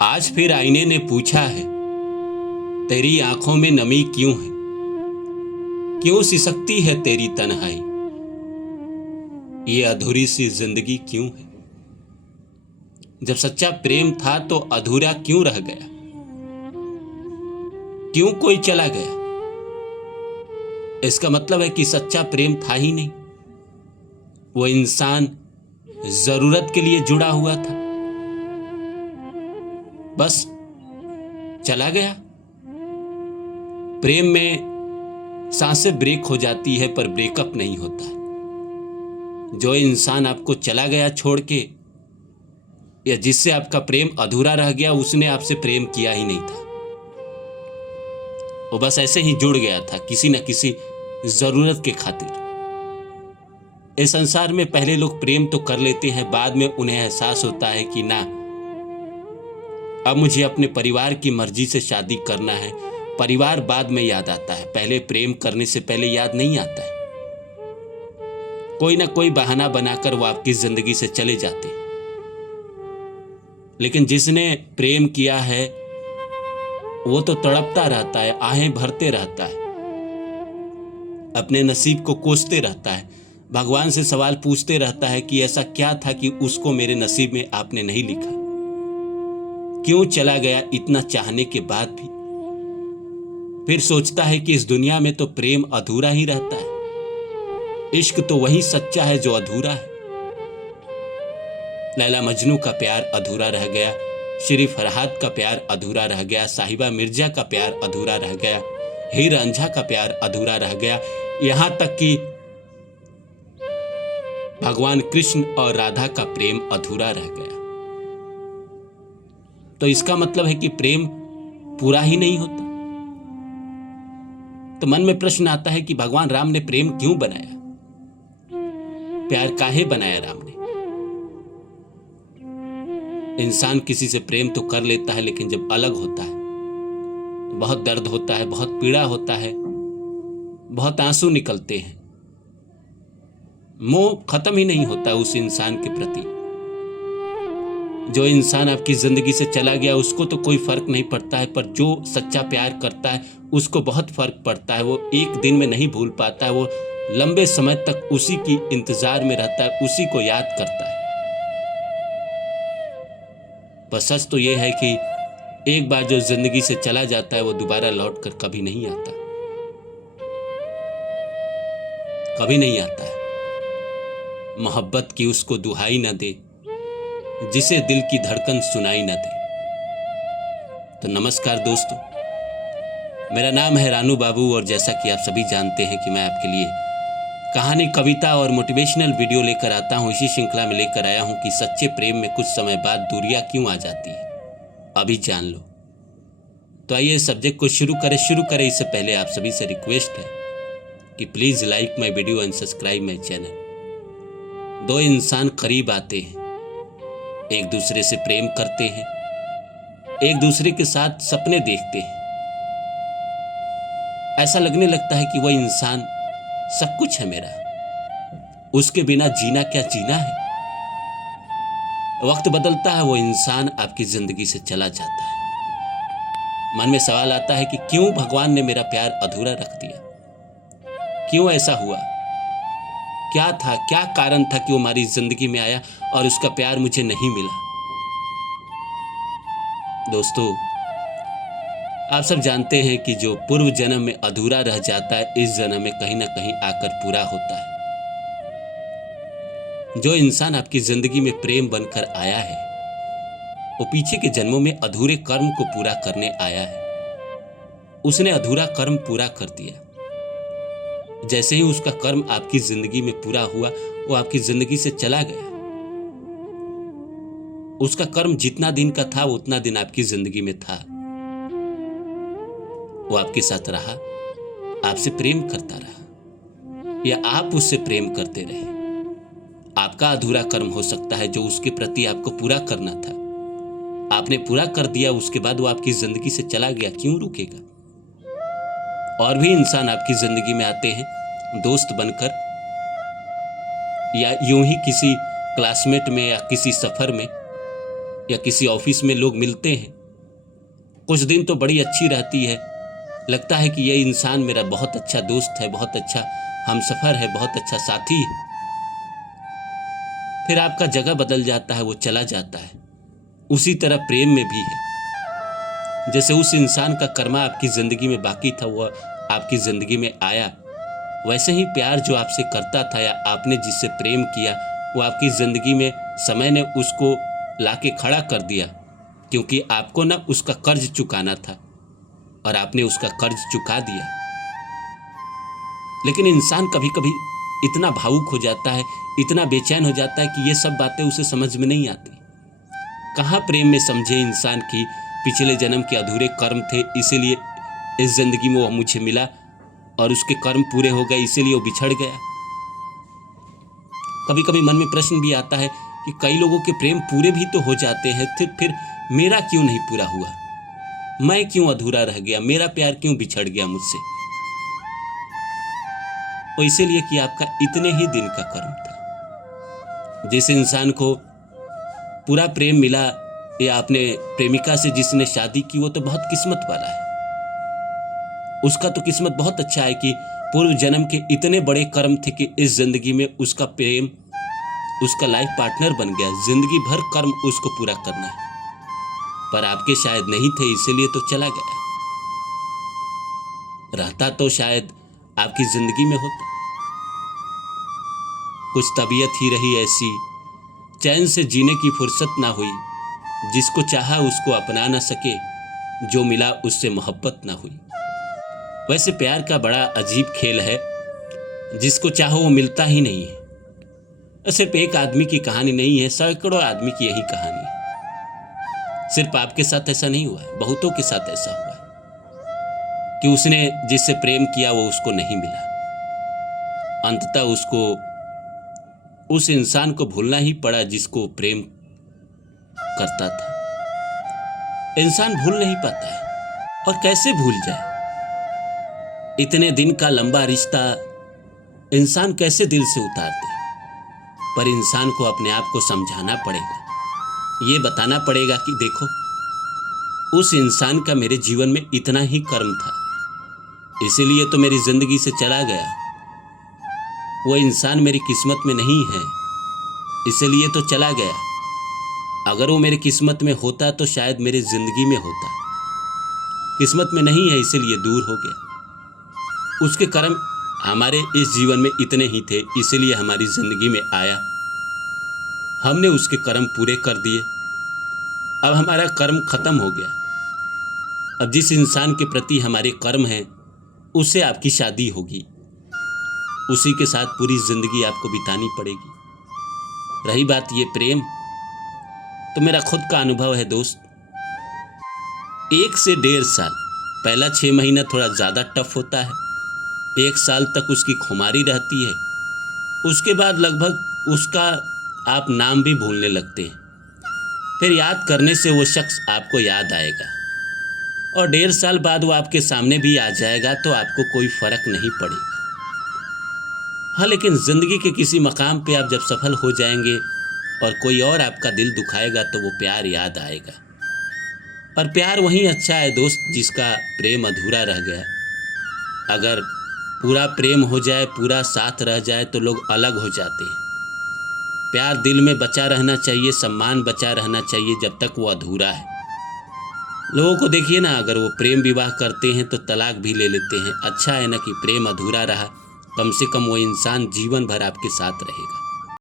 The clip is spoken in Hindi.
आज फिर आईने ने पूछा है, तेरी आंखों में नमी क्यों है, क्यों सिसकती है तेरी तन्हाई, ये अधूरी सी जिंदगी क्यों है। जब सच्चा प्रेम था तो अधूरा क्यों रह गया, क्यों कोई चला गया। इसका मतलब है कि सच्चा प्रेम था ही नहीं, वो इंसान जरूरत के लिए जुड़ा हुआ था, बस चला गया। प्रेम में सांसें ब्रेक हो जाती है पर ब्रेकअप नहीं होता है। जो इंसान आपको चला गया छोड़ के, या जिससे आपका प्रेम अधूरा रह गया, उसने आपसे प्रेम किया ही नहीं था, वो बस ऐसे ही जुड़ गया था किसी न किसी जरूरत के खातिर। इस संसार में पहले लोग प्रेम तो कर लेते हैं, बाद में उन्हें एहसास होता है कि ना, अब मुझे अपने परिवार की मर्जी से शादी करना है। परिवार बाद में याद आता है, पहले प्रेम करने से पहले याद नहीं आता है। कोई ना कोई बहाना बनाकर वो आपकी जिंदगी से चले जाते हैं। लेकिन जिसने प्रेम किया है वो तो तड़पता रहता है, आहें भरते रहता है, अपने नसीब को कोसते रहता है, भगवान से सवाल पूछते रहता है कि ऐसा क्या था कि उसको मेरे नसीब में आपने नहीं लिखा, क्यों चला गया इतना चाहने के बाद भी। फिर सोचता है कि इस दुनिया में तो प्रेम अधूरा ही रहता है, इश्क तो वही सच्चा है जो अधूरा है। लैला मजनू का प्यार अधूरा रह गया, श्री फरहाद का प्यार अधूरा रह गया, साहिबा मिर्जा का प्यार अधूरा रह गया, हीर रांझा का प्यार अधूरा रह गया, यहां तक कि भगवान कृष्ण और राधा का प्रेम अधूरा रह गया। तो इसका मतलब है कि प्रेम पूरा ही नहीं होता। तो मन में प्रश्न आता है कि भगवान राम ने प्रेम क्यों बनाया, प्यार काहे बनाया राम ने। इंसान किसी से प्रेम तो कर लेता है, लेकिन जब अलग होता है तो बहुत दर्द होता है, बहुत पीड़ा होता है, बहुत आंसू निकलते हैं, मोह खत्म ही नहीं होता उस इंसान के प्रति। जो इंसान आपकी जिंदगी से चला गया उसको तो कोई फर्क नहीं पड़ता है, पर जो सच्चा प्यार करता है उसको बहुत फर्क पड़ता है। वो एक दिन में नहीं भूल पाता है, वो लंबे समय तक उसी की इंतजार में रहता है, उसी को याद करता है। बस सच तो यह है कि एक बार जो जिंदगी से चला जाता है वो दोबारा लौट कर कभी नहीं आता, कभी नहीं आता है। मोहब्बत की उसको दुहाई न दे, जिसे दिल की धड़कन सुनाई न दे। तो नमस्कार दोस्तों, मेरा नाम है रानू बाबू, और जैसा कि आप सभी जानते हैं कि मैं आपके लिए कहानी, कविता और मोटिवेशनल वीडियो लेकर आता हूं। इसी श्रृंखला में लेकर आया हूं कि सच्चे प्रेम में कुछ समय बाद दूरियां क्यों आ जाती है, अभी जान लो। तो आइए सब्जेक्ट को शुरू करें। इससे पहले आप सभी से रिक्वेस्ट है कि please like my video and subscribe my channel. दो इंसान करीब आते हैं, एक दूसरे से प्रेम करते हैं, एक दूसरे के साथ सपने देखते हैं। ऐसा लगने लगता है कि वह इंसान सब कुछ है मेरा, उसके बिना जीना क्या जीना है। वक्त बदलता है, वो इंसान आपकी जिंदगी से चला जाता है। मन में सवाल आता है कि क्यों भगवान ने मेरा प्यार अधूरा रख दिया, क्यों ऐसा हुआ, क्या था, क्या कारण था कि वो हमारी जिंदगी में आया और उसका प्यार मुझे नहीं मिला। दोस्तों, आप सब जानते हैं कि जो पूर्व जन्म में अधूरा रह जाता है, इस जन्म में कहीं ना कहीं आकर पूरा होता है। जो इंसान आपकी जिंदगी में प्रेम बनकर आया है, वो पीछे के जन्मों में अधूरे कर्म को पूरा करने आया है। उसने अधूरा कर्म पूरा कर दिया। जैसे ही उसका कर्म आपकी जिंदगी में पूरा हुआ, वो आपकी जिंदगी से चला गया। उसका कर्म जितना दिन का था, वो उतना दिन आपकी जिंदगी में था। वो आपके साथ रहा, आपसे प्रेम करता रहा, या आप उससे प्रेम करते रहे। आपका अधूरा कर्म हो सकता है जो उसके प्रति आपको पूरा करना था, आपने पूरा कर दिया, उसके बाद वो आपकी जिंदगी से चला गया, क्यों रुकेगा। और भी इंसान आपकी जिंदगी में आते हैं दोस्त बनकर, या यूं ही किसी क्लासमेट में, या किसी सफर में, या किसी ऑफिस में लोग मिलते हैं, कुछ दिन तो बड़ी अच्छी रहती है, लगता है कि ये इंसान मेरा बहुत अच्छा दोस्त है, बहुत अच्छा हमसफर है, बहुत अच्छा साथी है। फिर आपका जगह बदल जाता है, वो चला जाता है। उसी तरह प्रेम में भी है। जैसे उस इंसान का कर्मा आपकी जिंदगी में बाकी था, वो आपकी जिंदगी में आया, वैसे ही प्यार जो आपसे करता था या आपने जिससे प्रेम किया, वो आपकी जिंदगी में समय ने उसको लाके खड़ा कर दिया, क्योंकि आपको ना उसका कर्ज चुकाना था और आपने उसका कर्ज चुका दिया। लेकिन इंसान कभी कभी इतना भावुक हो जाता है, इतना बेचैन हो जाता है कि ये सब बातें उसे समझ में नहीं आती। कहाँ प्रेम में समझे इंसान की पिछले जन्म के अधूरे कर्म थे, इसीलिए इस जिंदगी में वो मुझे मिला और उसके कर्म पूरे हो गए, इसीलिए वो बिछड़ गया। कभी कभी मन में प्रश्न भी आता है कि कई लोगों के प्रेम पूरे भी तो हो जाते हैं, फिर मेरा क्यों नहीं पूरा हुआ, मैं क्यों अधूरा रह गया, मेरा प्यार क्यों बिछड़ गया मुझसे। वो इसीलिए कि आपका इतने ही दिन का कर्म था। जिस इंसान को पूरा प्रेम मिला या अपने प्रेमिका से जिसने शादी की, वो तो बहुत किस्मत वाला है। उसका तो किस्मत बहुत अच्छा है कि पूर्व जन्म के इतने बड़े कर्म थे कि इस जिंदगी में उसका प्रेम उसका लाइफ पार्टनर बन गया। जिंदगी भर कर्म उसको पूरा करना है, पर आपके शायद नहीं थे, इसीलिए तो चला गया। रहता तो शायद आपकी जिंदगी में होता। कुछ तबीयत ही रही ऐसी, चैन से जीने की फुर्सत ना हुई, जिसको चाहा उसको अपना ना सके, जो मिला उससे मोहब्बत ना हुई। वैसे प्यार का बड़ा अजीब खेल है, जिसको चाहो वो मिलता ही नहीं है। सिर्फ एक आदमी की कहानी नहीं है, सैकड़ों आदमी की यही कहानी है। सिर्फ आपके साथ ऐसा नहीं हुआ है, बहुतों के साथ ऐसा हुआ है कि उसने जिससे प्रेम किया वो उसको नहीं मिला। अंततः उसको उस इंसान को भूलना ही पड़ा जिसको प्रेम करता था। इंसान भूल नहीं पाता है, और कैसे भूल जाए। इतने दिन का लंबा रिश्ता इंसान कैसे दिल से उतार दे। पर इंसान को अपने आप को समझाना पड़ेगा, ये बताना पड़ेगा कि देखो, उस इंसान का मेरे जीवन में इतना ही कर्म था, इसीलिए तो मेरी जिंदगी से चला गया। वो इंसान मेरी किस्मत में नहीं है, इसलिए तो चला गया। अगर वो मेरी किस्मत में होता तो शायद मेरी जिंदगी में होता। किस्मत में नहीं है, इसीलिए दूर हो गया। उसके कर्म हमारे इस जीवन में इतने ही थे, इसीलिए हमारी जिंदगी में आया। हमने उसके कर्म पूरे कर दिए, अब हमारा कर्म खत्म हो गया। अब जिस इंसान के प्रति हमारे कर्म हैं, उससे आपकी शादी होगी, उसी के साथ पूरी जिंदगी आपको बितानी पड़ेगी। रही बात ये प्रेम, तो मेरा खुद का अनुभव है दोस्त। 1 से 1.5 साल, पहला 6 महीना थोड़ा ज़्यादा टफ होता है, 1 साल तक उसकी खुमारी रहती है। उसके बाद लगभग उसका आप नाम भी भूलने लगते हैं। फिर याद करने से वो शख्स आपको याद आएगा, और 1.5 साल बाद वो आपके सामने भी आ जाएगा, तो आपको कोई फर्क नहीं पड़ेगा। हाँ, लेकिन जिंदगी के किसी मकाम पे आप जब सफल हो जाएंगे और कोई और आपका दिल दुखाएगा, तो वो प्यार याद आएगा। और प्यार वही अच्छा है दोस्त, जिसका प्रेम अधूरा रह गया। अगर पूरा प्रेम हो जाए, पूरा साथ रह जाए, तो लोग अलग हो जाते हैं। प्यार दिल में बचा रहना चाहिए, सम्मान बचा रहना चाहिए, जब तक वो अधूरा है। लोगों को देखिए ना, अगर वो प्रेम विवाह करते हैं तो तलाक भी ले लेते हैं। अच्छा है ना कि प्रेम अधूरा रहा, कम से कम वो इंसान जीवन भर आपके साथ रहेगा।